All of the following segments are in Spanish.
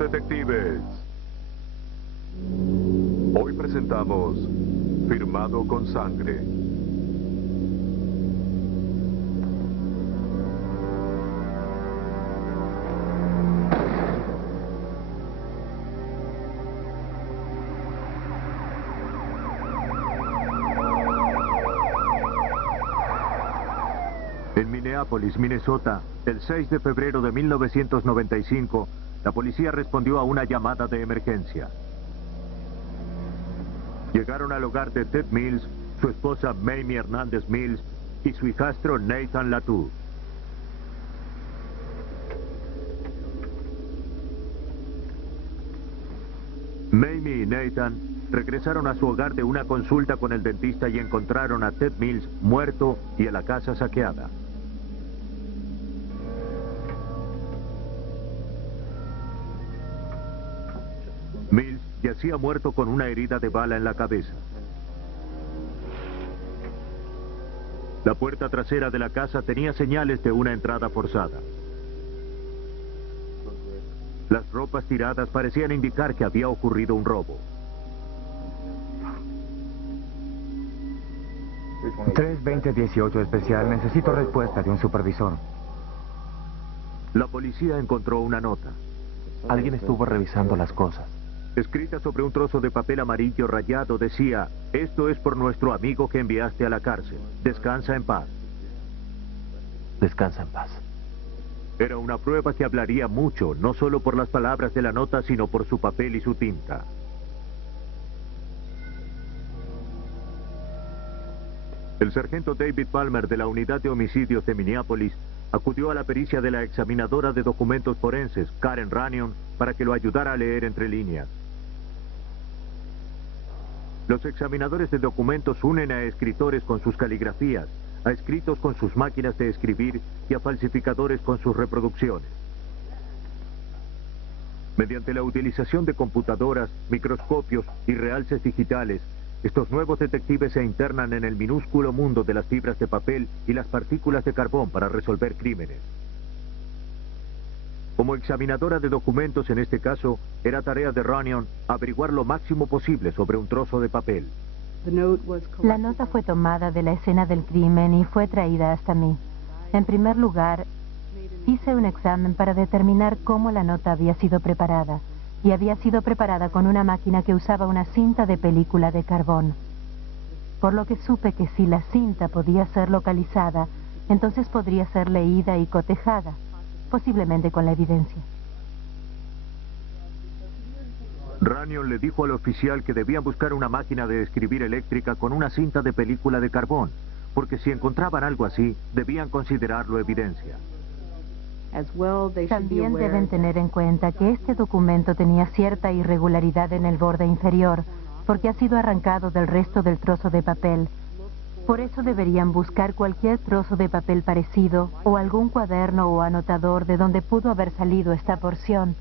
detectives. Hoy presentamos Firmado con Sangre. En Minneapolis, Minnesota, el 6 de febrero de 1995, la policía respondió a una llamada de emergencia. Llegaron al hogar de Ted Mills, su esposa Mamie Hernández Mills y su hijastro Nathan Latour. Mamie y Nathan regresaron a su hogar de una consulta con el dentista y encontraron a Ted Mills muerto y a la casa saqueada. Mills yacía muerto con una herida de bala en la cabeza. La puerta trasera de la casa tenía señales de una entrada forzada. Las ropas tiradas parecían indicar que había ocurrido un robo. 320-18 especial, necesito respuesta de un supervisor. La policía encontró una nota. Alguien estuvo revisando las cosas. Escrita sobre un trozo de papel amarillo rayado decía: esto es por nuestro amigo que enviaste a la cárcel. Descansa en paz. Descansa en paz. Era una prueba que hablaría mucho, no solo por las palabras de la nota, sino por su papel y su tinta. El sargento David Palmer de la Unidad de Homicidios de Minneapolis acudió a la pericia de la examinadora de documentos forenses, Karen Runyon, para que lo ayudara a leer entre líneas. Los examinadores de documentos unen a escritores con sus caligrafías, a escritos con sus máquinas de escribir y a falsificadores con sus reproducciones. Mediante la utilización de computadoras, microscopios y realces digitales, estos nuevos detectives se internan en el minúsculo mundo de las fibras de papel y las partículas de carbón para resolver crímenes. Como examinadora de documentos en este caso, era tarea de Runyon averiguar lo máximo posible sobre un trozo de papel. La nota fue tomada de la escena del crimen y fue traída hasta mí. En primer lugar, hice un examen para determinar cómo la nota había sido preparada. Y había sido preparada con una máquina que usaba una cinta de película de carbón. Por lo que supe que si la cinta podía ser localizada, entonces podría ser leída y cotejada, posiblemente con la evidencia. Runyon le dijo al oficial que debían buscar una máquina de escribir eléctrica con una cinta de película de carbón, porque si encontraban algo así, debían considerarlo evidencia. También deben tener en cuenta que este documento tenía cierta irregularidad en el borde inferior, porque ha sido arrancado del resto del trozo de papel. Por eso deberían buscar cualquier trozo de papel parecido o algún cuaderno o anotador de donde pudo haber salido esta porción.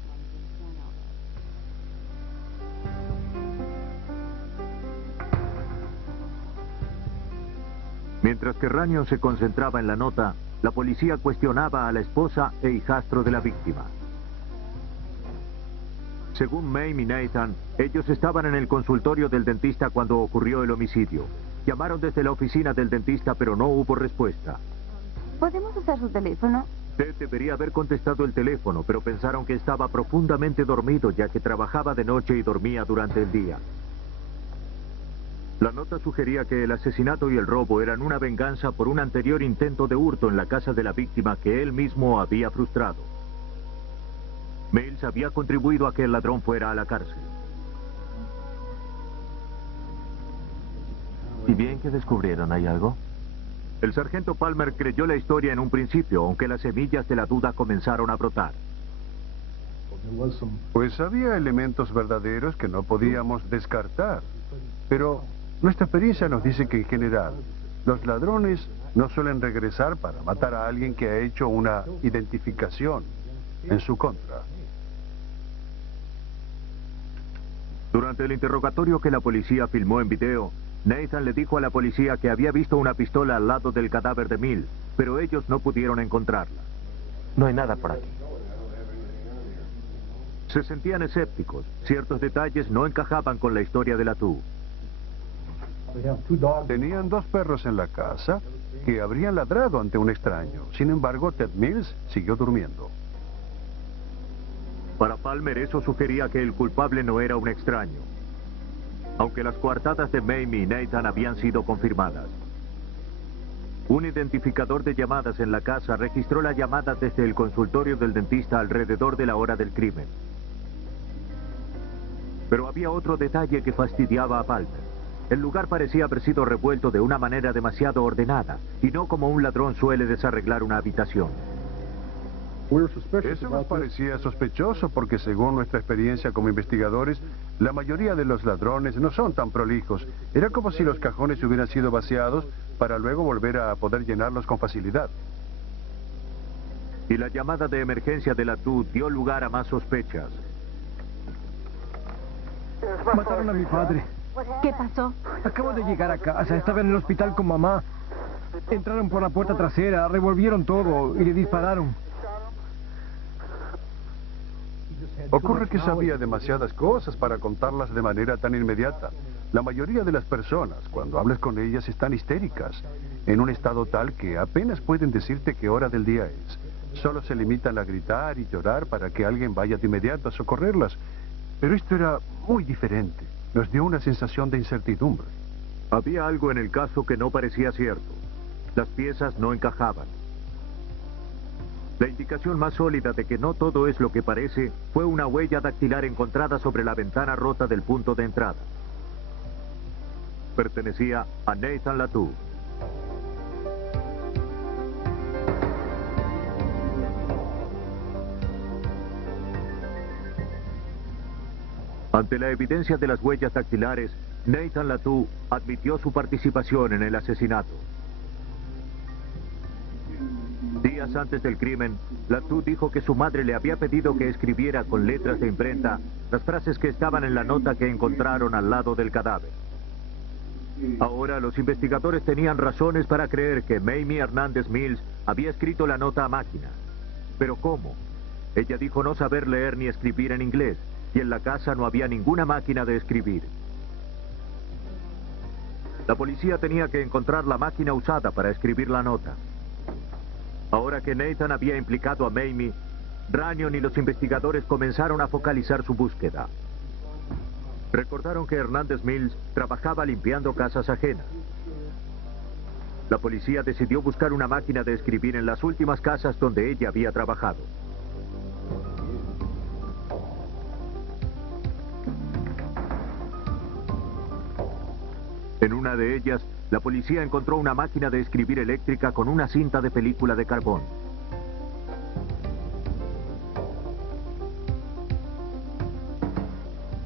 Mientras que Runyon se concentraba en la nota, la policía cuestionaba a la esposa e hijastro de la víctima. Según Mamie y Nathan, ellos estaban en el consultorio del dentista cuando ocurrió el homicidio. Llamaron desde la oficina del dentista, pero no hubo respuesta. ¿Podemos usar su teléfono? Ted debería haber contestado el teléfono, pero pensaron que estaba profundamente dormido, ya que trabajaba de noche y dormía durante el día. La nota sugería que el asesinato y el robo eran una venganza por un anterior intento de hurto en la casa de la víctima que él mismo había frustrado. Mills había contribuido a que el ladrón fuera a la cárcel. ¿Y bien que descubrieron? ¿Hay algo? El sargento Palmer creyó la historia en un principio, aunque las semillas de la duda comenzaron a brotar. Pues había elementos verdaderos que no podíamos descartar, pero nuestra experiencia nos dice que en general los ladrones no suelen regresar para matar a alguien que ha hecho una identificación en su contra. Durante el interrogatorio que la policía filmó en video, Nathan le dijo a la policía que había visto una pistola al lado del cadáver de Mills, pero ellos no pudieron encontrarla. No hay nada por aquí. Se sentían escépticos. Ciertos detalles no encajaban con la historia de Latú. Tenían 2 perros en la casa que habrían ladrado ante un extraño. Sin embargo, Ted Mills siguió durmiendo. Para Palmer eso sugería que el culpable no era un extraño, aunque las coartadas de Mamie y Nathan habían sido confirmadas. Un identificador de llamadas en la casa registró la llamada desde el consultorio del dentista alrededor de la hora del crimen. Pero había otro detalle que fastidiaba a Palmer. El lugar parecía haber sido revuelto de una manera demasiado ordenada, y no como un ladrón suele desarreglar una habitación. Eso nos parecía sospechoso porque según nuestra experiencia como investigadores, la mayoría de los ladrones no son tan prolijos. Era como si los cajones hubieran sido vaciados para luego volver a poder llenarlos con facilidad. Y la llamada de emergencia de Latú dio lugar a más sospechas. Mataron a mi padre. ¿Qué pasó? Acabo de llegar a casa, estaba en el hospital con mamá. Entraron por la puerta trasera, revolvieron todo y le dispararon. Ocurre que sabía demasiadas cosas para contarlas de manera tan inmediata. La mayoría de las personas, cuando hablas con ellas, están histéricas, en un estado tal que apenas pueden decirte qué hora del día es. Solo se limitan a gritar y llorar para que alguien vaya de inmediato a socorrerlas. Pero esto era muy diferente. Nos dio una sensación de incertidumbre. Había algo en el caso que no parecía cierto. Las piezas no encajaban. La indicación más sólida de que no todo es lo que parece fue una huella dactilar encontrada sobre la ventana rota del punto de entrada. Pertenecía a Nathan Latú. Ante la evidencia de las huellas dactilares, Nathan Latú admitió su participación en el asesinato. Días antes del crimen, Latú dijo que su madre le había pedido que escribiera con letras de imprenta las frases que estaban en la nota que encontraron al lado del cadáver. Ahora los investigadores tenían razones para creer que Mamie Hernández Mills había escrito la nota a máquina. ¿Pero cómo? Ella dijo no saber leer ni escribir en inglés, y en la casa no había ninguna máquina de escribir. La policía tenía que encontrar la máquina usada para escribir la nota. Ahora que Nathan había implicado a Mamie, Runyon y los investigadores comenzaron a focalizar su búsqueda. Recordaron que Hernández Mills trabajaba limpiando casas ajenas. La policía decidió buscar una máquina de escribir en las últimas casas donde ella había trabajado. En una de ellas, la policía encontró una máquina de escribir eléctrica con una cinta de película de carbón.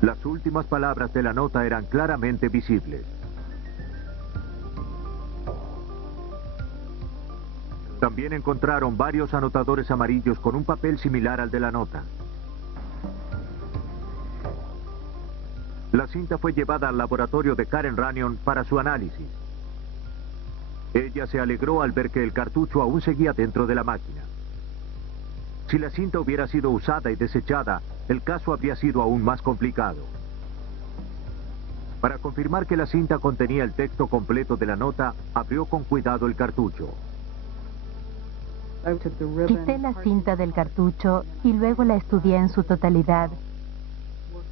Las últimas palabras de la nota eran claramente visibles. También encontraron varios anotadores amarillos con un papel similar al de la nota. La cinta fue llevada al laboratorio de Karen Runyon para su análisis. Ella se alegró al ver que el cartucho aún seguía dentro de la máquina. Si la cinta hubiera sido usada y desechada, el caso habría sido aún más complicado. Para confirmar que la cinta contenía el texto completo de la nota, abrió con cuidado el cartucho. Quité la cinta del cartucho y luego la estudié en su totalidad,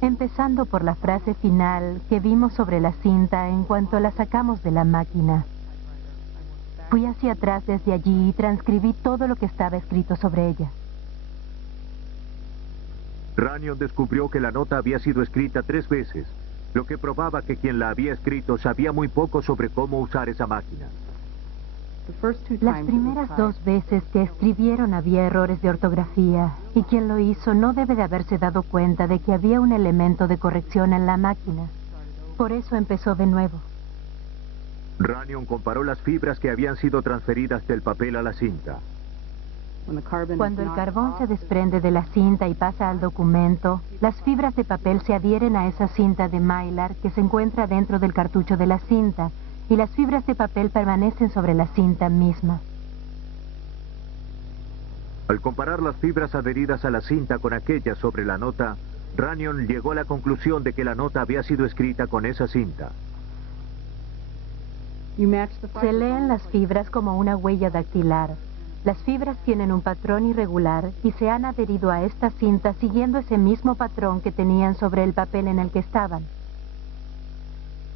empezando por la frase final que vimos sobre la cinta en cuanto la sacamos de la máquina. Fui hacia atrás desde allí y transcribí todo lo que estaba escrito sobre ella. Runyon descubrió que la nota había sido escrita 3 veces, lo que probaba que quien la había escrito sabía muy poco sobre cómo usar esa máquina. Las primeras 2 veces que escribieron había errores de ortografía, y quien lo hizo no debe de haberse dado cuenta de que había un elemento de corrección en la máquina. Por eso empezó de nuevo. Runyon comparó las fibras que habían sido transferidas del papel a la cinta. Cuando el carbón se desprende de la cinta y pasa al documento, las fibras de papel se adhieren a esa cinta de mylar que se encuentra dentro del cartucho de la cinta, y las fibras de papel permanecen sobre la cinta misma. Al comparar las fibras adheridas a la cinta con aquellas sobre la nota, Runyon llegó a la conclusión de que la nota había sido escrita con esa cinta. Se leen las fibras como una huella dactilar. Las fibras tienen un patrón irregular y se han adherido a esta cinta siguiendo ese mismo patrón que tenían sobre el papel en el que estaban.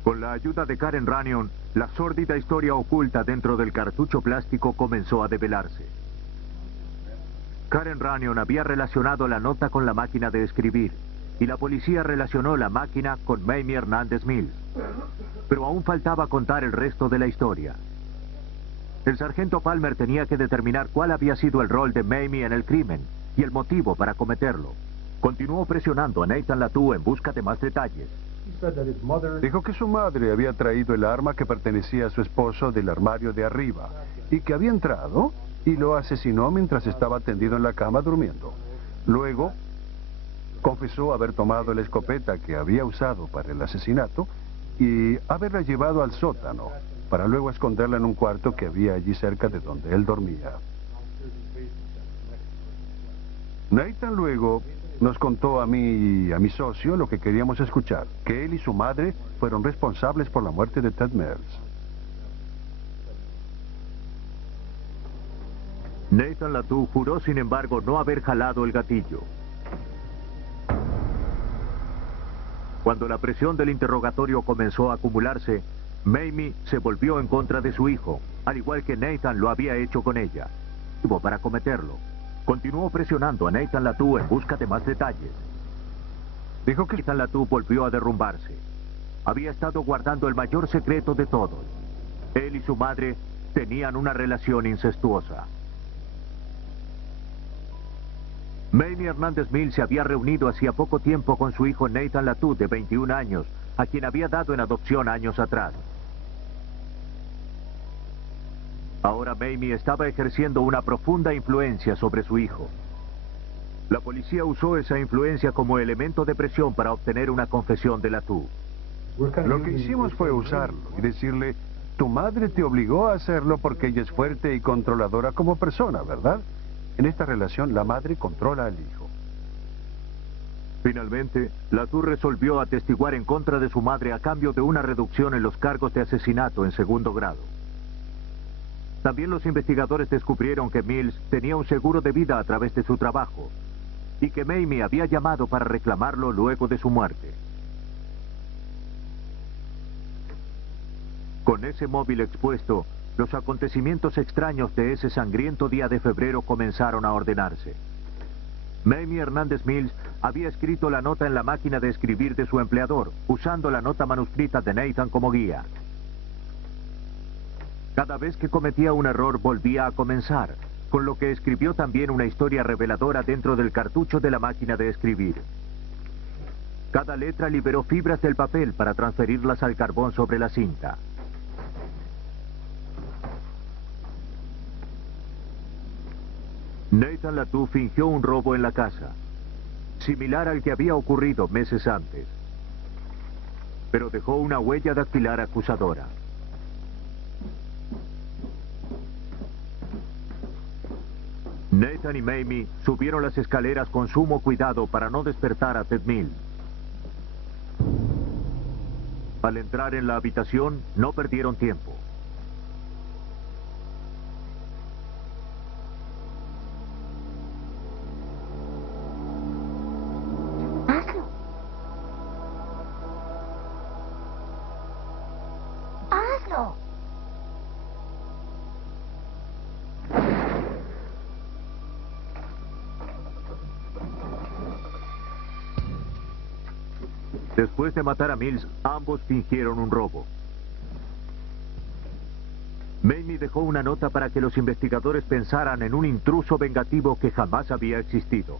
Con la ayuda de Karen Runyon, la sórdida historia oculta dentro del cartucho plástico comenzó a develarse. Karen Runyon había relacionado la nota con la máquina de escribir, y la policía relacionó la máquina con Mamie Hernández Mills. Pero aún faltaba contar el resto de la historia. El sargento Palmer tenía que determinar cuál había sido el rol de Mamie en el crimen y el motivo para cometerlo. Continuó presionando a Nathan Latu en busca de más detalles. Dijo que su madre había traído el arma que pertenecía a su esposo del armario de arriba y que había entrado y lo asesinó mientras estaba tendido en la cama durmiendo. Luego, confesó haber tomado la escopeta que había usado para el asesinato y haberla llevado al sótano para luego esconderla en un cuarto que había allí cerca de donde él dormía. Nathan luego nos contó a mí y a mi socio lo que queríamos escuchar, que él y su madre fueron responsables por la muerte de Ted Mills. Nathan Latu juró, sin embargo, no haber jalado el gatillo. Cuando la presión del interrogatorio comenzó a acumularse, Mamie se volvió en contra de su hijo, al igual que Nathan lo había hecho con ella. Para cometerlo, continuó presionando a Nathan Latu en busca de más detalles. Dijo que Nathan Latu volvió a derrumbarse. Había estado guardando el mayor secreto de todos. Él y su madre tenían una relación incestuosa. Mamie Hernández Mills se había reunido hacía poco tiempo con su hijo Nathan Latu, de 21 años, a quien había dado en adopción años atrás. Ahora Mamie estaba ejerciendo una profunda influencia sobre su hijo. La policía usó esa influencia como elemento de presión para obtener una confesión de Latu. Lo que hicimos fue usarlo y decirle, tu madre te obligó a hacerlo porque ella es fuerte y controladora como persona, ¿verdad? En esta relación, la madre controla al hijo. Finalmente, Latu resolvió atestiguar en contra de su madre a cambio de una reducción en los cargos de asesinato en segundo grado. También los investigadores descubrieron que Mills tenía un seguro de vida a través de su trabajo y que Mamie había llamado para reclamarlo luego de su muerte. Con ese móvil expuesto, los acontecimientos extraños de ese sangriento día de febrero comenzaron a ordenarse. Mamie Hernández Mills había escrito la nota en la máquina de escribir de su empleador, usando la nota manuscrita de Nathan como guía. Cada vez que cometía un error volvía a comenzar, con lo que escribió también una historia reveladora dentro del cartucho de la máquina de escribir. Cada letra liberó fibras del papel para transferirlas al carbón sobre la cinta. Nathan Latu fingió un robo en la casa, similar al que había ocurrido meses antes, pero dejó una huella dactilar acusadora. Nathan y Mamie subieron las escaleras con sumo cuidado para no despertar a Ted Mills. Al entrar en la habitación, no perdieron tiempo. Después de matar a Mills, ambos fingieron un robo. Mamie dejó una nota para que los investigadores pensaran en un intruso vengativo que jamás había existido.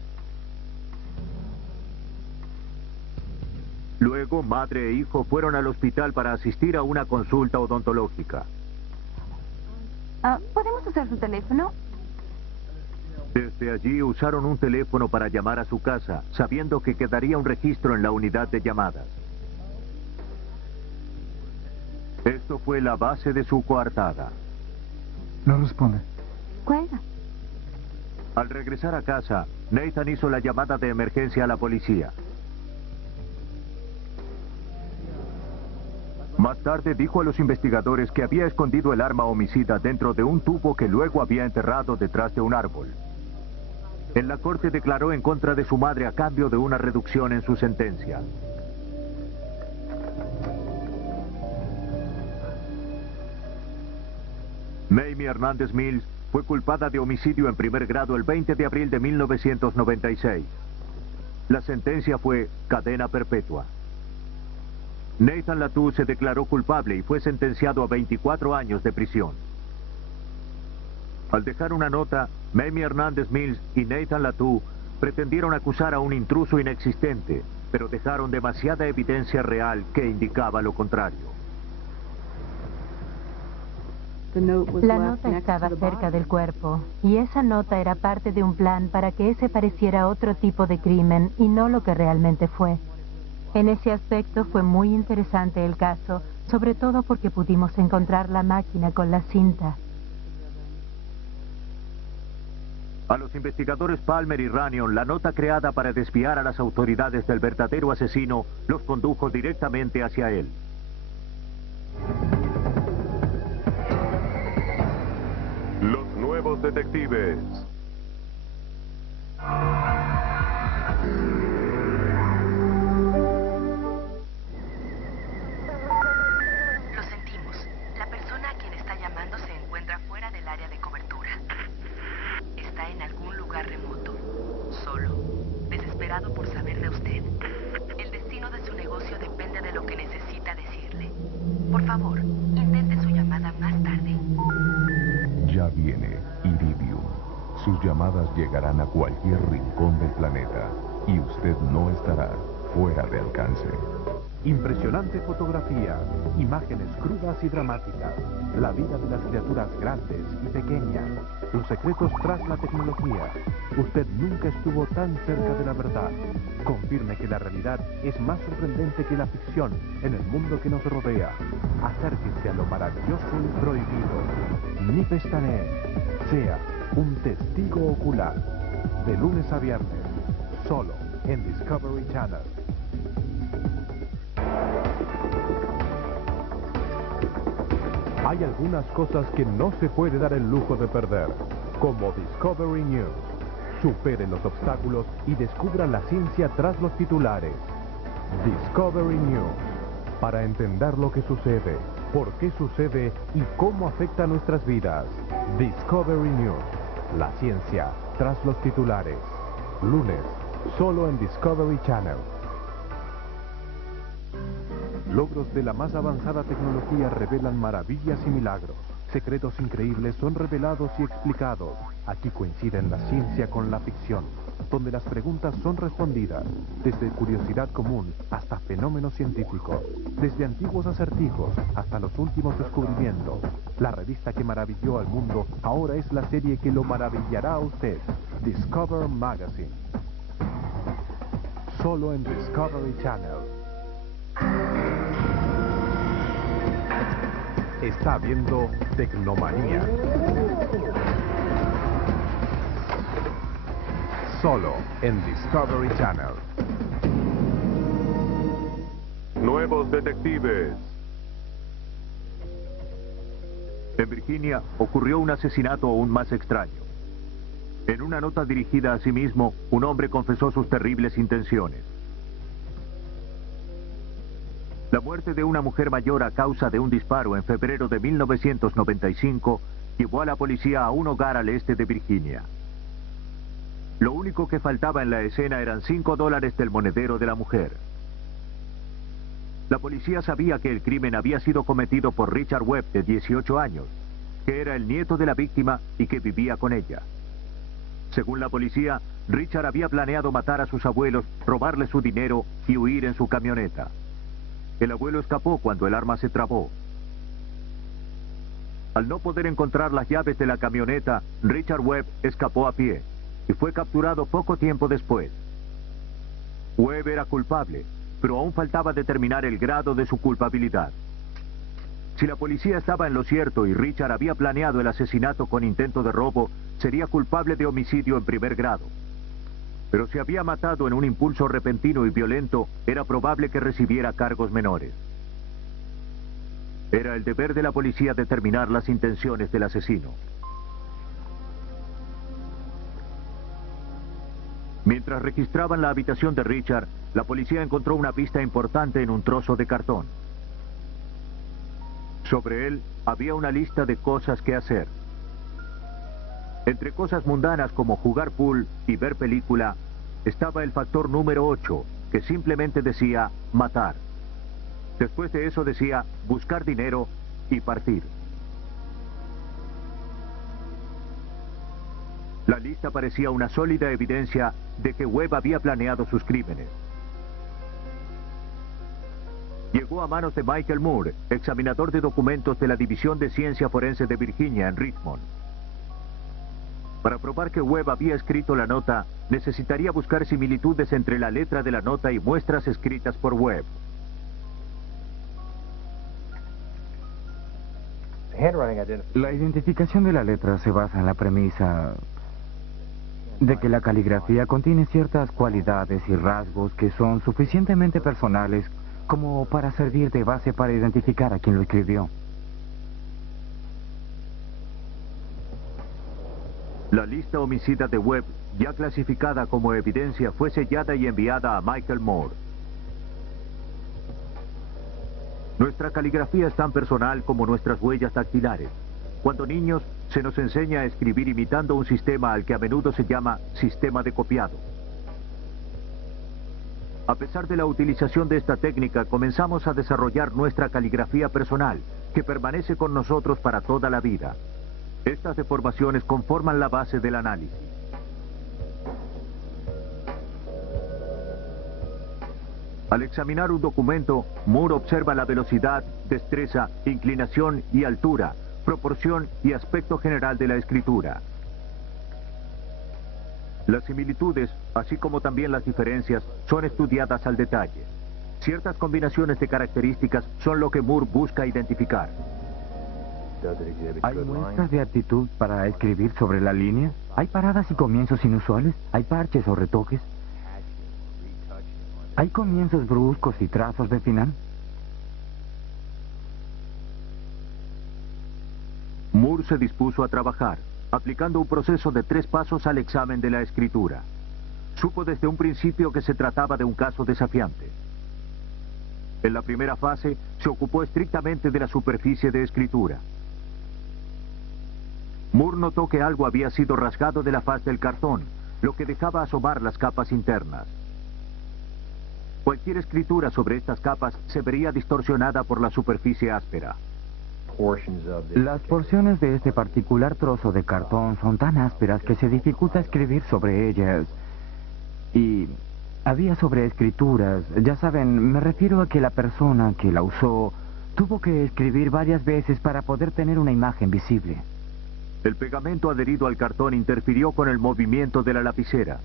Luego, madre e hijo fueron al hospital para asistir a una consulta odontológica. ¿Podemos usar su teléfono? Desde allí usaron un teléfono para llamar a su casa, sabiendo que quedaría un registro en la unidad de llamadas. Esto fue la base de su coartada. No responde. Cuelga. Al regresar a casa, Nathan hizo la llamada de emergencia a la policía. Más tarde dijo a los investigadores que había escondido el arma homicida dentro de un tubo que luego había enterrado detrás de un árbol. En la corte declaró en contra de su madre a cambio de una reducción en su sentencia. Mamie Hernández Mills fue culpada de homicidio en primer grado el 20 de abril de 1996. La sentencia fue cadena perpetua. Nathan Latu se declaró culpable y fue sentenciado a 24 años de prisión. Al dejar una nota, Mamie Hernández Mills y Nathan Latu pretendieron acusar a un intruso inexistente, pero dejaron demasiada evidencia real que indicaba lo contrario. La nota estaba cerca del cuerpo, y esa nota era parte de un plan para que ese pareciera otro tipo de crimen y no lo que realmente fue. En ese aspecto fue muy interesante el caso, sobre todo porque pudimos encontrar la máquina con la cinta. A los investigadores Palmer y Runyon, la nota creada para desviar a las autoridades del verdadero asesino los condujo directamente hacia él. Los nuevos detectives. Lo sentimos. La persona a quien está llamando se encuentra fuera del área de cobertura. Está en algún lugar remoto, solo, desesperado por saber de usted. El destino de su negocio depende de lo que necesita decirle. Por favor, intente su llamada más tarde. Ya viene Iridium. Sus llamadas llegarán a cualquier rincón del planeta y usted no estará fuera de alcance. Impresionante fotografía, imágenes crudas y dramáticas, la vida de las criaturas grandes y pequeñas, los secretos tras la tecnología. Usted nunca estuvo tan cerca de la verdad. Confirme que la realidad es más sorprendente que la ficción en el mundo que nos rodea. Acérquese a lo maravilloso y prohibido. Ni pestanee. Sea un testigo ocular. De lunes a viernes, solo en Discovery Channel. Hay algunas cosas que no se puede dar el lujo de perder, como Discovery News. Supere los obstáculos y descubra la ciencia tras los titulares. Discovery News. Para entender lo que sucede, por qué sucede y cómo afecta a nuestras vidas. Discovery News. La ciencia tras los titulares. Lunes, solo en Discovery Channel. Logros de la más avanzada tecnología revelan maravillas y milagros. Secretos increíbles son revelados y explicados. Aquí coinciden la ciencia con la ficción, donde las preguntas son respondidas, desde curiosidad común hasta fenómenos científicos, desde antiguos acertijos hasta los últimos descubrimientos. La revista que maravilló al mundo ahora es la serie que lo maravillará a usted, Discover Magazine. Solo en Discovery Channel. Está viendo Tecnomanía. Solo en Discovery Channel. Nuevos detectives. En Virginia ocurrió un asesinato aún más extraño. En una nota dirigida a sí mismo, un hombre confesó sus terribles intenciones. La muerte de una mujer mayor a causa de un disparo en febrero de 1995 llevó a la policía a un hogar al este de Virginia. Lo único que faltaba en la escena eran $5 del monedero de la mujer. La policía sabía que el crimen había sido cometido por Richard Webb, de 18 años, que era el nieto de la víctima y que vivía con ella. Según la policía, Richard había planeado matar a sus abuelos, robarles su dinero y huir en su camioneta. El abuelo escapó cuando el arma se trabó. Al no poder encontrar las llaves de la camioneta, Richard Webb escapó a pie y fue capturado poco tiempo después. Webb era culpable, pero aún faltaba determinar el grado de su culpabilidad. Si la policía estaba en lo cierto y Richard había planeado el asesinato con intento de robo, sería culpable de homicidio en primer grado. Pero si había matado en un impulso repentino y violento, era probable que recibiera cargos menores. Era el deber de la policía determinar las intenciones del asesino. Mientras registraban la habitación de Richard, la policía encontró una pista importante en un trozo de cartón. Sobre él había una lista de cosas que hacer. Entre cosas mundanas como jugar pool y ver película, estaba el factor número 8, que simplemente decía matar. Después de eso decía buscar dinero y partir. La lista parecía una sólida evidencia de que Webb había planeado sus crímenes. Llegó a manos de Michael Moore, examinador de documentos de la División de Ciencia Forense de Virginia en Richmond. Para probar que Webb había escrito la nota, necesitaría buscar similitudes entre la letra de la nota y muestras escritas por Webb. La identificación de la letra se basa en la premisa de que la caligrafía contiene ciertas cualidades y rasgos que son suficientemente personales como para servir de base para identificar a quien lo escribió. La lista homicida de Webb, ya clasificada como evidencia, fue sellada y enviada a Michael Moore. Nuestra caligrafía es tan personal como nuestras huellas dactilares. Cuando niños, se nos enseña a escribir imitando un sistema al que a menudo se llama sistema de copiado. A pesar de la utilización de esta técnica, comenzamos a desarrollar nuestra caligrafía personal, que permanece con nosotros para toda la vida. Estas deformaciones conforman la base del análisis. Al examinar un documento, Moore observa la velocidad, destreza, inclinación y altura, proporción y aspecto general de la escritura. Las similitudes, así como también las diferencias, son estudiadas al detalle. Ciertas combinaciones de características son lo que Moore busca identificar. ¿Hay muestras de aptitud para escribir sobre la línea? ¿Hay paradas y comienzos inusuales? ¿Hay parches o retoques? ¿Hay comienzos bruscos y trazos de final? Moore se dispuso a trabajar, aplicando un proceso de 3 pasos al examen de la escritura. Supo desde un principio que se trataba de un caso desafiante. En la primera fase, se ocupó estrictamente de la superficie de escritura. Moore notó que algo había sido rasgado de la faz del cartón, lo que dejaba asomar las capas internas. Cualquier escritura sobre estas capas se vería distorsionada por la superficie áspera. Las porciones de este particular trozo de cartón son tan ásperas que se dificulta escribir sobre ellas. Y había sobreescrituras. Ya saben, me refiero a que la persona que la usó tuvo que escribir varias veces para poder tener una imagen visible. El pegamento adherido al cartón interfirió con el movimiento de la lapicera.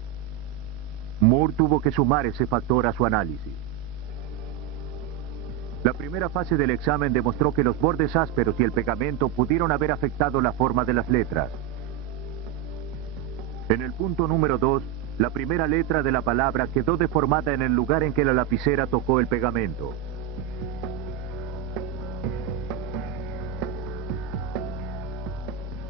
Moore tuvo que sumar ese factor a su análisis. La primera fase del examen demostró que los bordes ásperos y el pegamento pudieron haber afectado la forma de las letras. En el punto número 2, la primera letra de la palabra quedó deformada en el lugar en que la lapicera tocó el pegamento.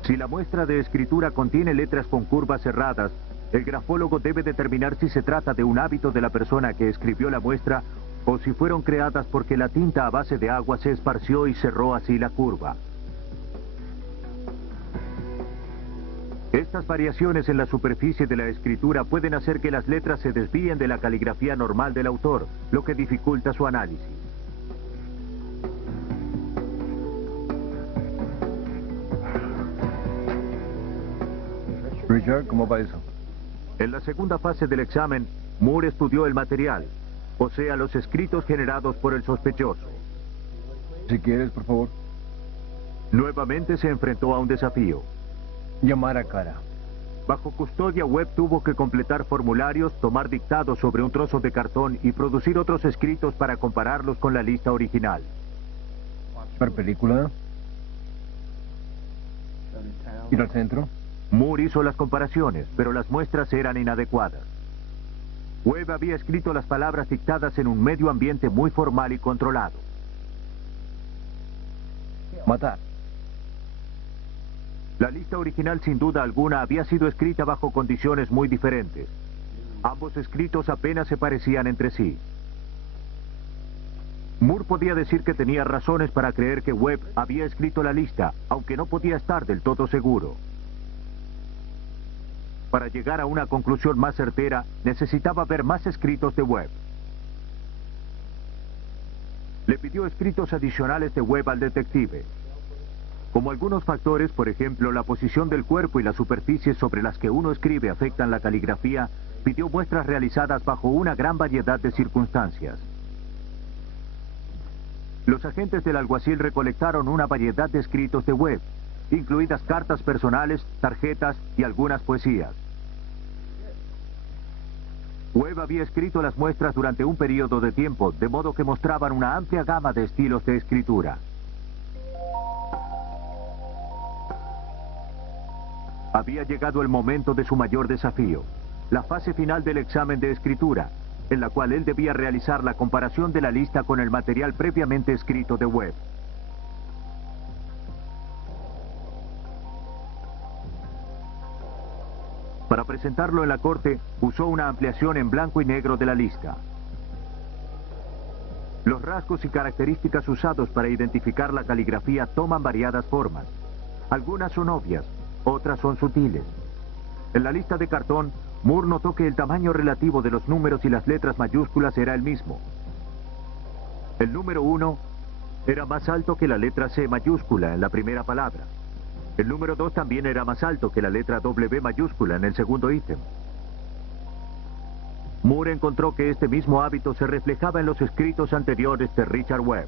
Si la muestra de escritura contiene letras con curvas cerradas, el grafólogo debe determinar si se trata de un hábito de la persona que escribió la muestra o si fueron creadas porque la tinta a base de agua se esparció y cerró así la curva. Estas variaciones en la superficie de la escritura pueden hacer que las letras se desvíen de la caligrafía normal del autor, lo que dificulta su análisis. Richard, ¿cómo va eso? En la segunda fase del examen, Moore estudió el material, o sea, los escritos generados por el sospechoso. Si quieres, por favor. Nuevamente se enfrentó a un desafío. Llamar a cara. Bajo custodia, Webb tuvo que completar formularios, tomar dictados sobre un trozo de cartón y producir otros escritos para compararlos con la lista original. ¿Ver película? ¿Ir al centro? Moore hizo las comparaciones, pero las muestras eran inadecuadas. Webb había escrito las palabras dictadas en un medio ambiente muy formal y controlado. Matar. La lista original, sin duda alguna, había sido escrita bajo condiciones muy diferentes. Ambos escritos apenas se parecían entre sí. Moore podía decir que tenía razones para creer que Webb había escrito la lista, aunque no podía estar del todo seguro. Para llegar a una conclusión más certera, necesitaba ver más escritos de Webb. Le pidió escritos adicionales de Webb al detective. Como algunos factores, por ejemplo, la posición del cuerpo y las superficies sobre las que uno escribe afectan la caligrafía, pidió muestras realizadas bajo una gran variedad de circunstancias. Los agentes del alguacil recolectaron una variedad de escritos de Webb, incluidas cartas personales, tarjetas y algunas poesías. Webb había escrito las muestras durante un periodo de tiempo, de modo que mostraban una amplia gama de estilos de escritura. Había llegado el momento de su mayor desafío, la fase final del examen de escritura, en la cual él debía realizar la comparación de la lista con el material previamente escrito de Webb. Para presentarlo en la corte, usó una ampliación en blanco y negro de la lista. Los rasgos y características usados para identificar la caligrafía toman variadas formas. Algunas son obvias, otras son sutiles. En la lista de cartón, Moore notó que el tamaño relativo de los números y las letras mayúsculas era el mismo. El número 1 era más alto que la letra C mayúscula en la primera palabra. El número 2 también era más alto que la letra W mayúscula en el segundo ítem. Moore encontró que este mismo hábito se reflejaba en los escritos anteriores de Richard Webb.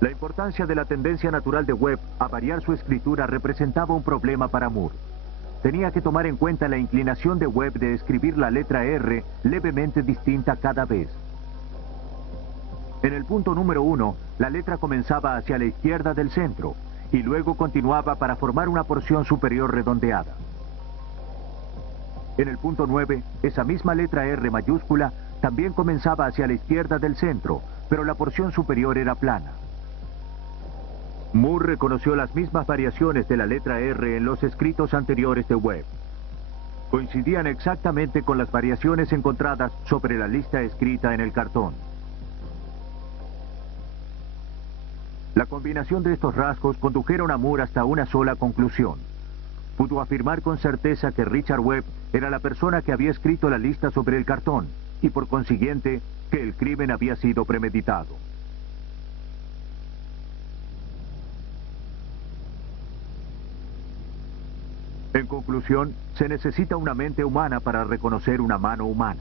La importancia de la tendencia natural de Webb a variar su escritura representaba un problema para Moore. Tenía que tomar en cuenta la inclinación de Webb de escribir la letra R levemente distinta cada vez. En el punto número 1, la letra comenzaba hacia la izquierda del centro y luego continuaba para formar una porción superior redondeada. En el punto 9, esa misma letra R mayúscula también comenzaba hacia la izquierda del centro, pero la porción superior era plana. Moore reconoció las mismas variaciones de la letra R en los escritos anteriores de Webb. Coincidían exactamente con las variaciones encontradas sobre la lista escrita en el cartón. La combinación de estos rasgos condujeron a Moore hasta una sola conclusión. Pudo afirmar con certeza que Richard Webb era la persona que había escrito la lista sobre el cartón y por consiguiente que el crimen había sido premeditado. En conclusión, se necesita una mente humana para reconocer una mano humana.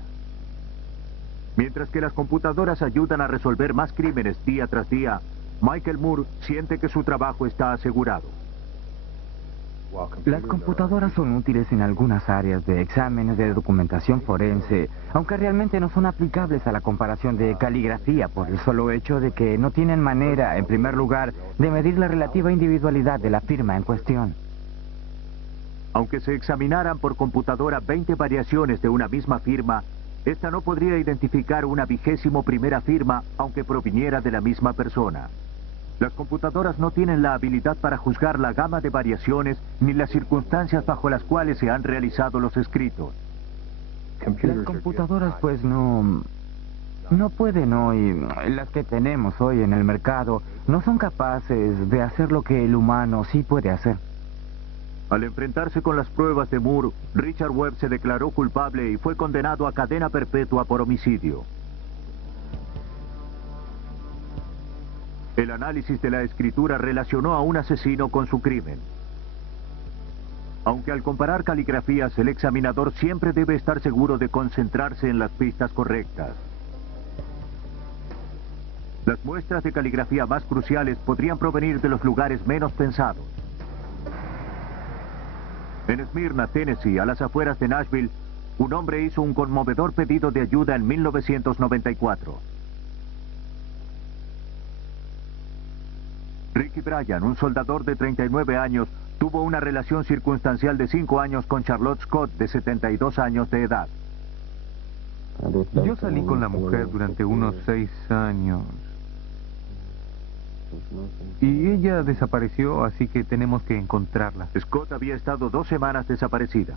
Mientras que las computadoras ayudan a resolver más crímenes día tras día, Michael Moore siente que su trabajo está asegurado. Las computadoras son útiles en algunas áreas de exámenes de documentación forense, aunque realmente no son aplicables a la comparación de caligrafía por el solo hecho de que no tienen manera, en primer lugar, de medir la relativa individualidad de la firma en cuestión. Aunque se examinaran por computadora 20 variaciones de una misma firma, esta no podría identificar una 21ª firma, aunque proviniera de la misma persona. Las computadoras no tienen la habilidad para juzgar la gama de variaciones ni las circunstancias bajo las cuales se han realizado los escritos. Las computadoras pues no pueden hoy, las que tenemos hoy en el mercado, no son capaces de hacer lo que el humano sí puede hacer. Al enfrentarse con las pruebas de Moore, Richard Webb se declaró culpable y fue condenado a cadena perpetua por homicidio. El análisis de la escritura relacionó a un asesino con su crimen. Aunque al comparar caligrafías, el examinador siempre debe estar seguro de concentrarse en las pistas correctas. Las muestras de caligrafía más cruciales podrían provenir de los lugares menos pensados. En Smyrna, Tennessee, a las afueras de Nashville, un hombre hizo un conmovedor pedido de ayuda en 1994. Ricky Bryan, un soldador de 39 años, tuvo una relación circunstancial de 5 años con Charlotte Scott, de 72 años de edad. Yo salí con la mujer durante unos 6 años. Y ella desapareció, así que tenemos que encontrarla. Scott había estado 2 semanas desaparecida.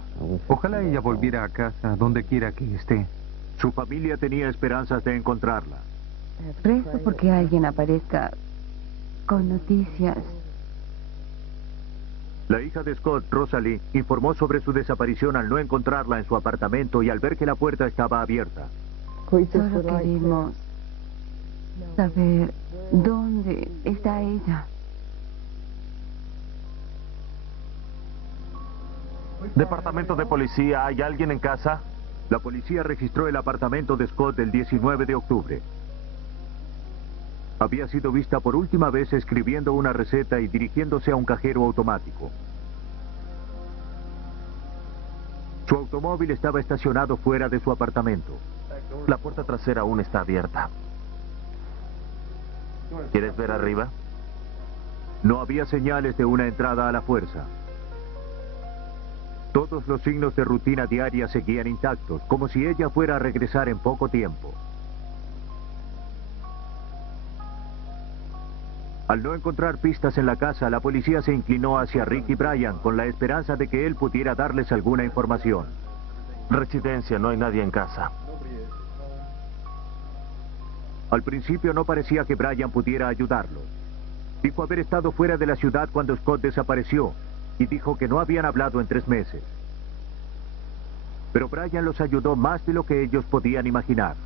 Ojalá ella volviera a casa, donde quiera que esté. Su familia tenía esperanzas de encontrarla. Rezo porque alguien aparezca con noticias. La hija de Scott, Rosalie, informó sobre su desaparición al no encontrarla en su apartamento y al ver que la puerta estaba abierta. Solo queremos saber dónde está ella. Departamento de Policía, ¿hay alguien en casa? La policía registró el apartamento de Scott el 19 de octubre. Había sido vista por última vez escribiendo una receta y dirigiéndose a un cajero automático. Su automóvil estaba estacionado fuera de su apartamento. La puerta trasera aún está abierta. ¿Quieres ver arriba? No había señales de una entrada a la fuerza. Todos los signos de rutina diaria seguían intactos, como si ella fuera a regresar en poco tiempo. Al no encontrar pistas en la casa, la policía se inclinó hacia Ricky Bryan con la esperanza de que él pudiera darles alguna información. Residencia, no hay nadie en casa. Al principio no parecía que Bryan pudiera ayudarlos. Dijo haber estado fuera de la ciudad cuando Scott desapareció y dijo que no habían hablado en 3 meses. Pero Bryan los ayudó más de lo que ellos podían imaginar.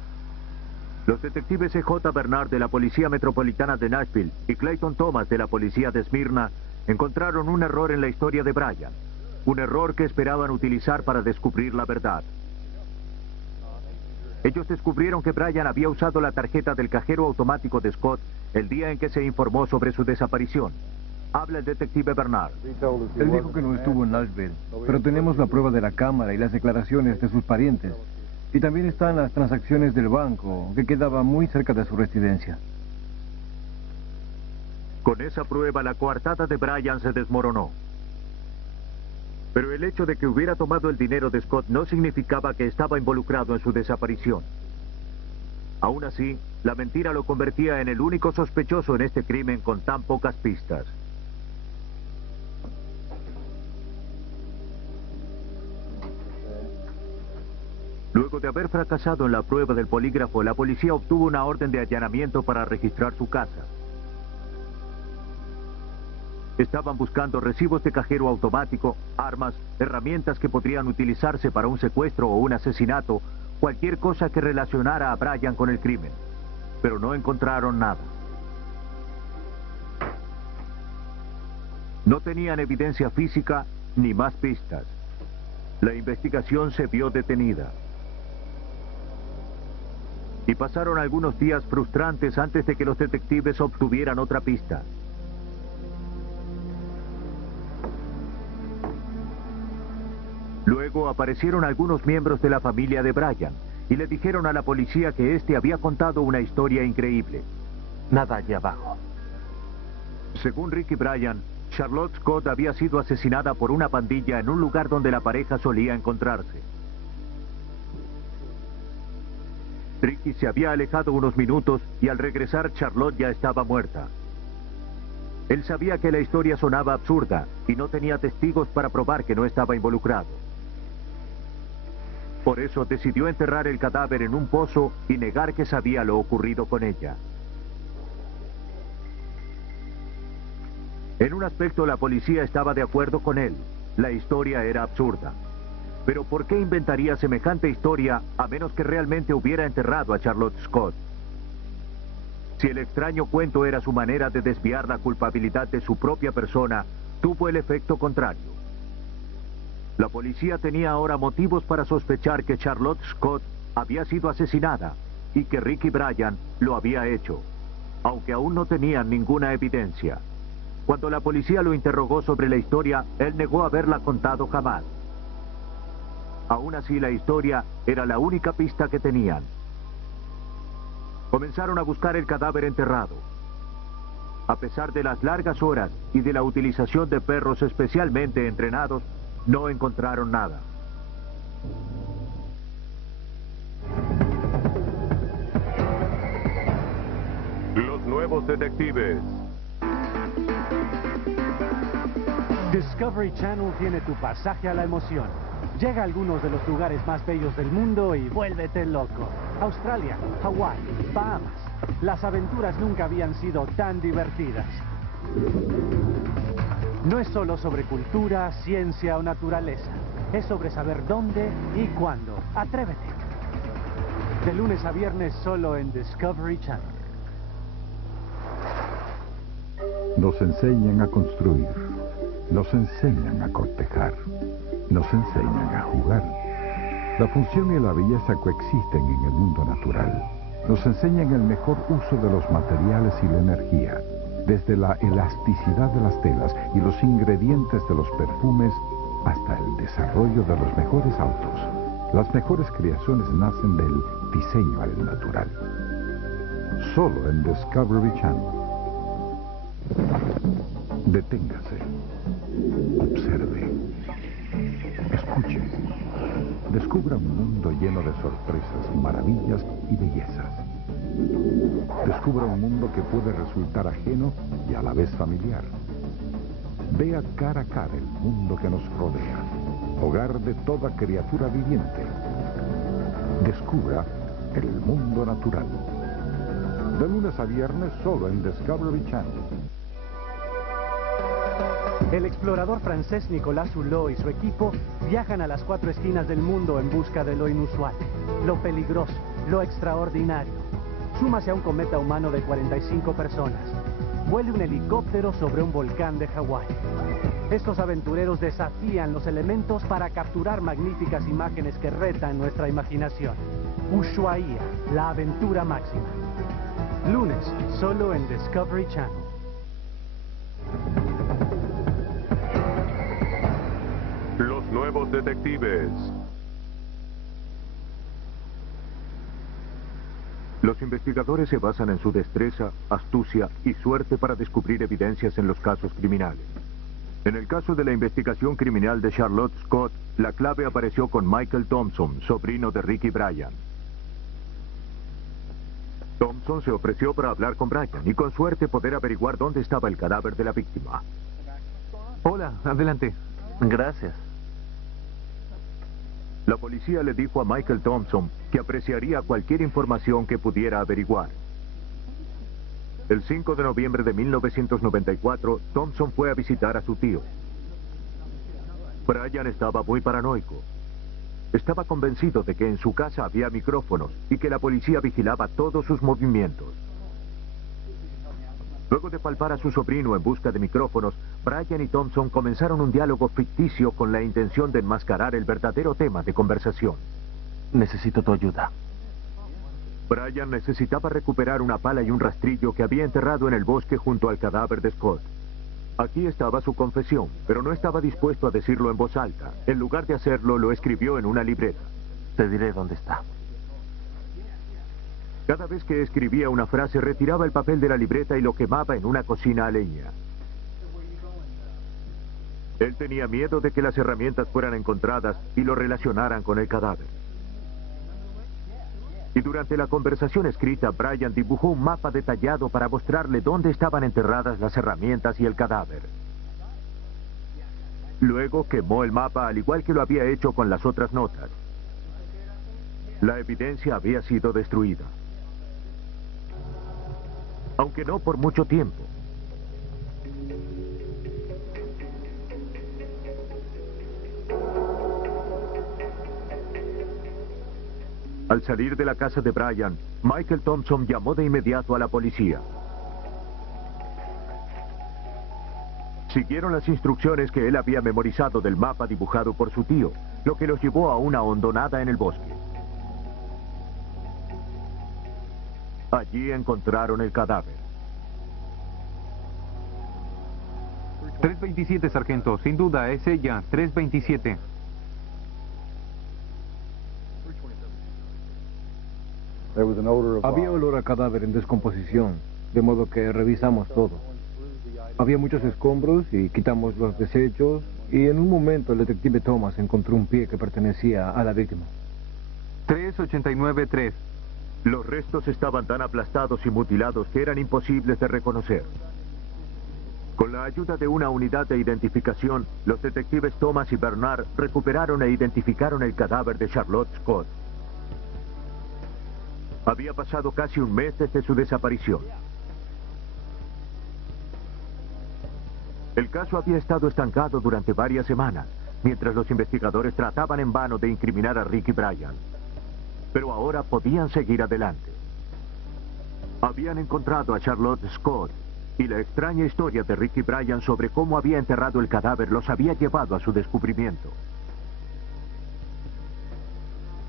Los detectives E.J. Bernard de la Policía Metropolitana de Nashville y Clayton Thomas de la Policía de Smyrna encontraron un error en la historia de Bryan, un error que esperaban utilizar para descubrir la verdad. Ellos descubrieron que Bryan había usado la tarjeta del cajero automático de Scott el día en que se informó sobre su desaparición. Habla el detective Bernard. Él dijo que no estuvo en Nashville, pero tenemos la prueba de la cámara y las declaraciones de sus parientes. Y también están las transacciones del banco, que quedaba muy cerca de su residencia. Con esa prueba, la coartada de Bryan se desmoronó. Pero el hecho de que hubiera tomado el dinero de Scott no significaba que estaba involucrado en su desaparición. Aún así, la mentira lo convertía en el único sospechoso en este crimen con tan pocas pistas. Luego de haber fracasado en la prueba del polígrafo, la policía obtuvo una orden de allanamiento para registrar su casa. Estaban buscando recibos de cajero automático, armas, herramientas que podrían utilizarse para un secuestro o un asesinato, cualquier cosa que relacionara a Bryan con el crimen. Pero no encontraron nada. No tenían evidencia física ni más pistas. La investigación se vio detenida. Y pasaron algunos días frustrantes antes de que los detectives obtuvieran otra pista. Luego aparecieron algunos miembros de la familia de Bryan y le dijeron a la policía que éste había contado una historia increíble. Nada allí abajo. Según Ricky Bryan, Charlotte Scott había sido asesinada por una pandilla en un lugar donde la pareja solía encontrarse. Ricky se había alejado unos minutos y al regresar Charlotte ya estaba muerta. Él sabía que la historia sonaba absurda y no tenía testigos para probar que no estaba involucrado. Por eso decidió enterrar el cadáver en un pozo y negar que sabía lo ocurrido con ella. En un aspecto la policía estaba de acuerdo con él. La historia era absurda. Pero ¿por qué inventaría semejante historia a menos que realmente hubiera enterrado a Charlotte Scott? Si el extraño cuento era su manera de desviar la culpabilidad de su propia persona, tuvo el efecto contrario. La policía tenía ahora motivos para sospechar que Charlotte Scott había sido asesinada y que Ricky Bryan lo había hecho, aunque aún no tenían ninguna evidencia. Cuando la policía lo interrogó sobre la historia, él negó haberla contado jamás. Aún así, la historia era la única pista que tenían. Comenzaron a buscar el cadáver enterrado. A pesar de las largas horas y de la utilización de perros especialmente entrenados, no encontraron nada. Los nuevos detectives. Discovery Channel tiene tu pasaje a la emoción. Llega a algunos de los lugares más bellos del mundo y vuélvete loco. Australia, Hawái, Bahamas. Las aventuras nunca habían sido tan divertidas. No es solo sobre cultura, ciencia o naturaleza. Es sobre saber dónde y cuándo. Atrévete. De lunes a viernes solo en Discovery Channel. Nos enseñan a construir, nos enseñan a cortejar, nos enseñan a jugar. La función y la belleza coexisten en el mundo natural. Nos enseñan el mejor uso de los materiales y la energía, desde la elasticidad de las telas y los ingredientes de los perfumes hasta el desarrollo de los mejores autos. Las mejores creaciones nacen del diseño al natural. Solo en Discovery Channel. Deténgase, observe, escuche, descubra un mundo lleno de sorpresas, maravillas y bellezas. Descubra un mundo que puede resultar ajeno y a la vez familiar. Vea cara a cara el mundo que nos rodea, hogar de toda criatura viviente. Descubra el mundo natural. De lunes a viernes solo en Discovery Channel. El explorador francés Nicolas Hulot y su equipo viajan a las 4 esquinas del mundo en busca de lo inusual, lo peligroso, lo extraordinario. Súmase a un cometa humano de 45 personas. Vuele un helicóptero sobre un volcán de Hawái. Estos aventureros desafían los elementos para capturar magníficas imágenes que retan nuestra imaginación. Ushuaia, la aventura máxima. Lunes, solo en Discovery Channel. Los nuevos detectives. Los investigadores se basan en su destreza, astucia y suerte para descubrir evidencias en los casos criminales. En el caso de la investigación criminal de Charlotte Scott, la clave apareció con Michael Thompson, sobrino de Ricky Bryan. Thompson se ofreció para hablar con Bryan y con suerte poder averiguar dónde estaba el cadáver de la víctima. Hola, adelante. Gracias. La policía le dijo a Michael Thompson que apreciaría cualquier información que pudiera averiguar. El 5 de noviembre de 1994, Thompson fue a visitar a su tío. Bryan estaba muy paranoico. Estaba convencido de que en su casa había micrófonos y que la policía vigilaba todos sus movimientos. Luego de palpar a su sobrino en busca de micrófonos, Bryan y Thompson comenzaron un diálogo ficticio con la intención de enmascarar el verdadero tema de conversación. Necesito tu ayuda. Bryan necesitaba recuperar una pala y un rastrillo que había enterrado en el bosque junto al cadáver de Scott. Aquí estaba su confesión, pero no estaba dispuesto a decirlo en voz alta. En lugar de hacerlo, lo escribió en una libreta. Te diré dónde está. Cada vez que escribía una frase, retiraba el papel de la libreta y lo quemaba en una cocina a leña. Él tenía miedo de que las herramientas fueran encontradas y lo relacionaran con el cadáver. Y durante la conversación escrita, Bryan dibujó un mapa detallado para mostrarle dónde estaban enterradas las herramientas y el cadáver. Luego quemó el mapa al igual que lo había hecho con las otras notas. La evidencia había sido destruida. Aunque no por mucho tiempo. Al salir de la casa de Bryan, Michael Thompson llamó de inmediato a la policía. Siguieron las instrucciones que él había memorizado del mapa dibujado por su tío, lo que los llevó a una hondonada en el bosque. Allí encontraron el cadáver. 327, sargento. Sin duda, es ella. 327. Había olor a cadáver en descomposición, de modo que revisamos todo. Había muchos escombros y quitamos los desechos y en un momento el detective Thomas encontró un pie que pertenecía a la víctima. 3893. Los restos estaban tan aplastados y mutilados que eran imposibles de reconocer. Con la ayuda de una unidad de identificación, los detectives Thomas y Bernard recuperaron e identificaron el cadáver de Charlotte Scott. Había pasado casi un mes desde su desaparición. El caso había estado estancado durante varias semanas, mientras los investigadores trataban en vano de incriminar a Ricky Bryan. Pero ahora podían seguir adelante. Habían encontrado a Charlotte Scott, y la extraña historia de Ricky Bryan sobre cómo había enterrado el cadáver los había llevado a su descubrimiento.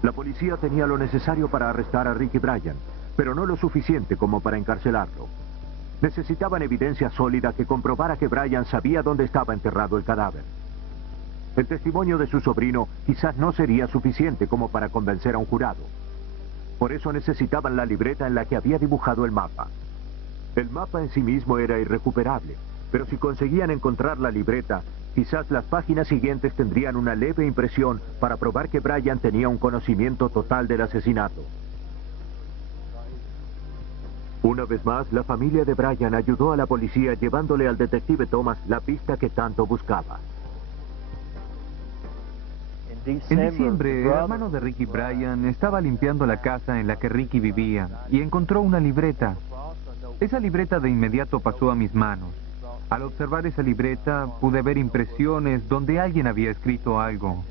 La policía tenía lo necesario para arrestar a Ricky Bryan, pero no lo suficiente como para encarcelarlo. Necesitaban evidencia sólida que comprobara que Bryan sabía dónde estaba enterrado el cadáver. El testimonio de su sobrino quizás no sería suficiente como para convencer a un jurado. Por eso necesitaban la libreta en la que había dibujado el mapa. El mapa en sí mismo era irrecuperable, pero si conseguían encontrar la libreta, quizás las páginas siguientes tendrían una leve impresión para probar que Bryan tenía un conocimiento total del asesinato. Una vez más, la familia de Bryan ayudó a la policía llevándole al detective Thomas la pista que tanto buscaba. En diciembre, el hermano de Ricky Bryan estaba limpiando la casa en la que Ricky vivía y encontró una libreta. Esa libreta de inmediato pasó a mis manos. Al observar esa libreta, pude ver impresiones donde alguien había escrito algo.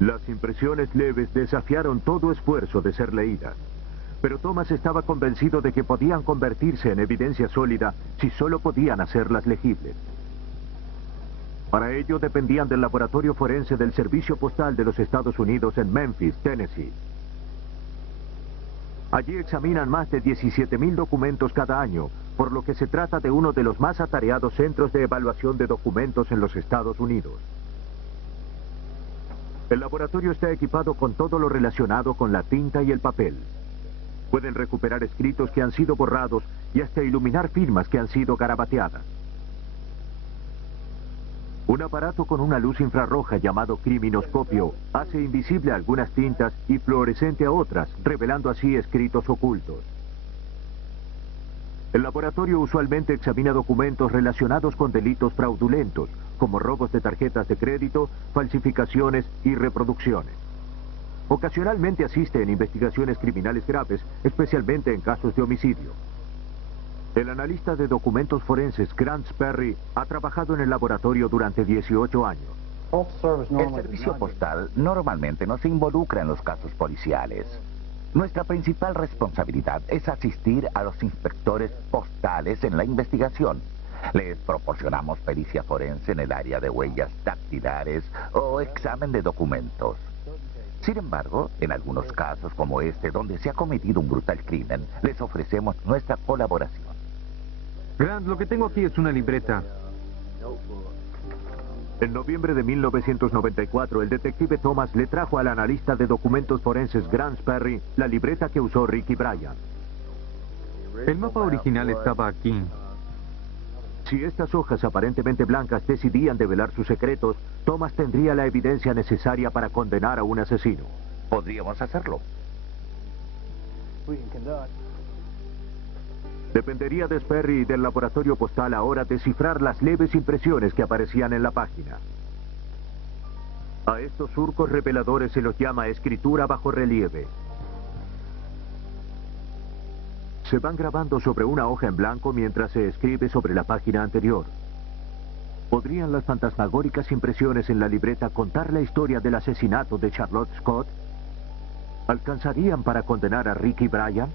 Las impresiones leves desafiaron todo esfuerzo de ser leídas. Pero Thomas estaba convencido de que podían convertirse en evidencia sólida si solo podían hacerlas legibles. Para ello dependían del laboratorio forense del Servicio Postal de los Estados Unidos en Memphis, Tennessee. Allí examinan más de 17,000 documentos cada año, por lo que se trata de uno de los más atareados centros de evaluación de documentos en los Estados Unidos. El laboratorio está equipado con todo lo relacionado con la tinta y el papel. Pueden recuperar escritos que han sido borrados y hasta iluminar firmas que han sido garabateadas. Un aparato con una luz infrarroja llamado criminoscopio hace invisible algunas tintas y fluorescente a otras, revelando así escritos ocultos. El laboratorio usualmente examina documentos relacionados con delitos fraudulentos, como robos de tarjetas de crédito, falsificaciones y reproducciones. Ocasionalmente asiste en investigaciones criminales graves, especialmente en casos de homicidio. El analista de documentos forenses Grant Sperry ha trabajado en el laboratorio durante 18 años. El servicio postal normalmente no se involucra en los casos policiales. Nuestra principal responsabilidad es asistir a los inspectores postales en la investigación. Les proporcionamos pericia forense en el área de huellas dactilares o examen de documentos. Sin embargo, en algunos casos como este, donde se ha cometido un brutal crimen, les ofrecemos nuestra colaboración. Grant, lo que tengo aquí es una libreta. En noviembre de 1994, el detective Thomas le trajo al analista de documentos forenses Grant Sperry la libreta que usó Ricky Bryan. El mapa original estaba aquí. Si estas hojas aparentemente blancas decidían develar sus secretos, Thomas tendría la evidencia necesaria para condenar a un asesino. Podríamos hacerlo. Dependería de Sperry y del laboratorio postal ahora descifrar las leves impresiones que aparecían en la página. A estos surcos reveladores se los llama escritura bajo relieve. Se van grabando sobre una hoja en blanco mientras se escribe sobre la página anterior. ¿Podrían las fantasmagóricas impresiones en la libreta contar la historia del asesinato de Charlotte Scott? ¿Alcanzarían para condenar a Ricky Bryan?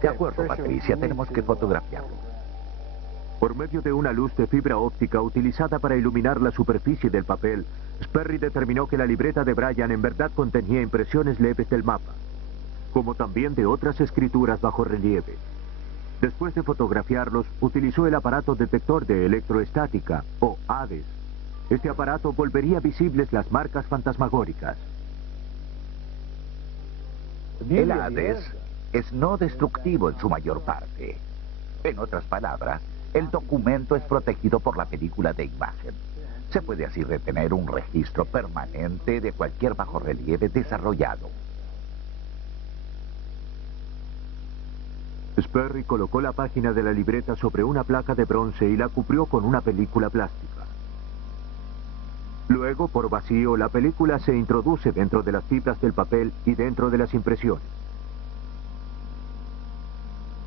De acuerdo, Patricia, tenemos que fotografiarlo. Por medio de una luz de fibra óptica utilizada para iluminar la superficie del papel, Sperry determinó que la libreta de Bryan en verdad contenía impresiones leves del mapa, como también de otras escrituras bajo relieve. Después de fotografiarlos, utilizó el aparato detector de electroestática, o ADES. Este aparato volvería visibles las marcas fantasmagóricas. El Hades es no destructivo en su mayor parte. En otras palabras, el documento es protegido por la película de imagen. Se puede así retener un registro permanente de cualquier bajorrelieve desarrollado. Sperry colocó la página de la libreta sobre una placa de bronce y la cubrió con una película plástica. Luego, por vacío, la película se introduce dentro de las fibras del papel y dentro de las impresiones.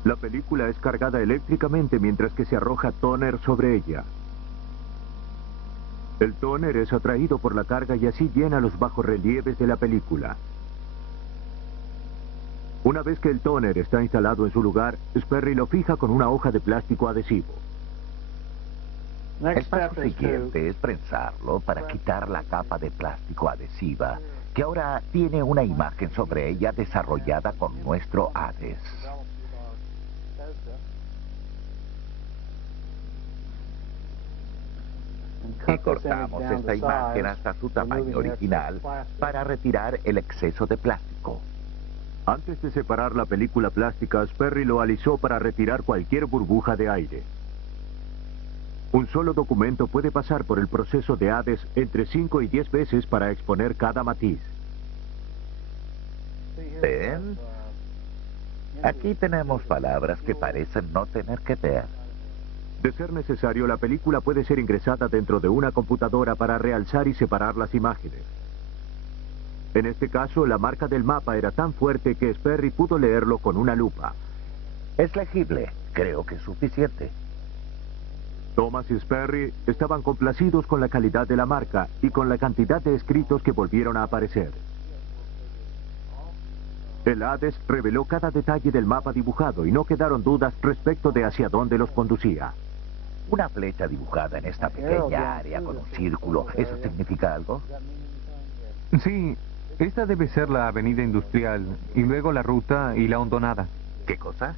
La película es cargada eléctricamente mientras que se arroja tóner sobre ella. El tóner es atraído por la carga y así llena los bajorrelieves de la película. Una vez que el tóner está instalado en su lugar, Sperry lo fija con una hoja de plástico adhesivo. El paso siguiente es prensarlo para quitar la capa de plástico adhesiva, que ahora tiene una imagen sobre ella desarrollada con nuestro Hades. Y cortamos esta imagen hasta su tamaño original para retirar el exceso de plástico. Antes de separar la película plástica, Sperry lo alisó para retirar cualquier burbuja de aire. Un solo documento puede pasar por el proceso de Hades entre 5 y 10 veces para exponer cada matiz. ¿Ven? Aquí tenemos palabras que parecen no tener que ver. De ser necesario, la película puede ser ingresada dentro de una computadora para realzar y separar las imágenes. En este caso, la marca del mapa era tan fuerte que Sperry pudo leerlo con una lupa. Es legible. Creo que es suficiente. Thomas y Sperry estaban complacidos con la calidad de la marca y con la cantidad de escritos que volvieron a aparecer. El Hades reveló cada detalle del mapa dibujado y no quedaron dudas respecto de hacia dónde los conducía. Una flecha dibujada en esta pequeña área con un círculo, ¿eso significa algo? Sí, esta debe ser la avenida industrial, y luego la ruta y la hondonada. ¿Qué cosa?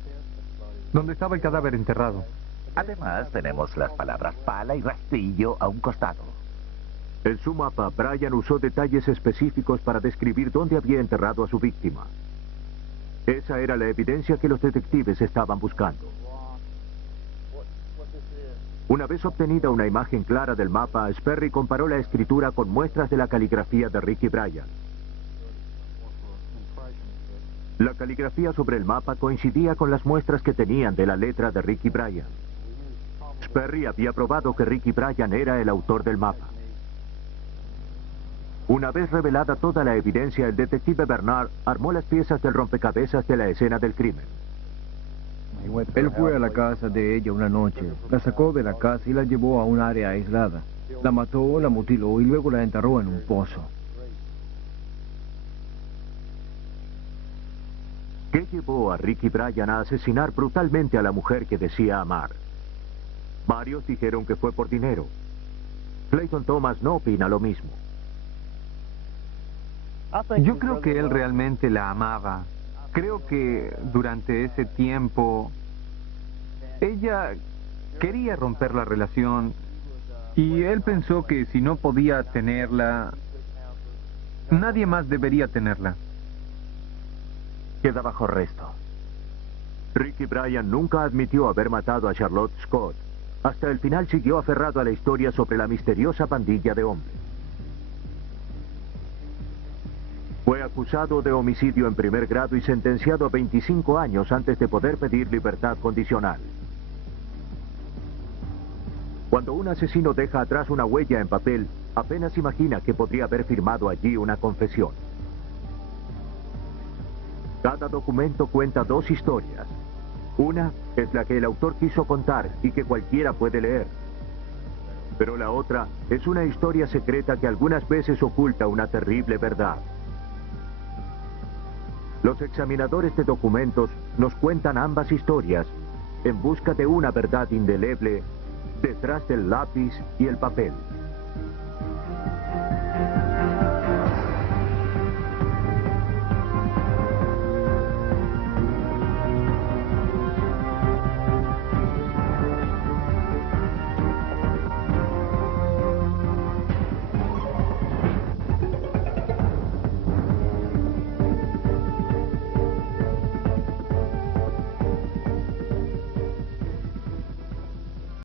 Donde estaba el cadáver enterrado. Además, tenemos las palabras pala y rastrillo a un costado. En su mapa, Bryan usó detalles específicos para describir dónde había enterrado a su víctima. Esa era la evidencia que los detectives estaban buscando. Una vez obtenida una imagen clara del mapa, Sperry comparó la escritura con muestras de la caligrafía de Ricky Bryan. La caligrafía sobre el mapa coincidía con las muestras que tenían de la letra de Ricky Bryan. Sperry había probado que Ricky Bryan era el autor del mapa. Una vez revelada toda la evidencia, el detective Bernard armó las piezas del rompecabezas de la escena del crimen. Él fue a la casa de ella una noche, la sacó de la casa y la llevó a un área aislada. La mató, la mutiló y luego la enterró en un pozo. ¿Qué llevó a Ricky Bryan a asesinar brutalmente a la mujer que decía amar? Varios dijeron que fue por dinero. Clayton Thomas no opina lo mismo. Yo creo que él realmente la amaba. Creo que durante ese tiempo ella quería romper la relación y él pensó que si no podía tenerla, nadie más debería tenerla. Queda bajo arresto. Ricky Bryan nunca admitió haber matado a Charlotte Scott. Hasta el final siguió aferrado a la historia sobre la misteriosa pandilla de hombres. Fue acusado de homicidio en primer grado y sentenciado a 25 años antes de poder pedir libertad condicional. Cuando un asesino deja atrás una huella en papel, apenas imagina que podría haber firmado allí una confesión. Cada documento cuenta dos historias. Una es la que el autor quiso contar y que cualquiera puede leer. Pero la otra es una historia secreta que algunas veces oculta una terrible verdad. Los examinadores de documentos nos cuentan ambas historias en busca de una verdad indeleble detrás del lápiz y el papel.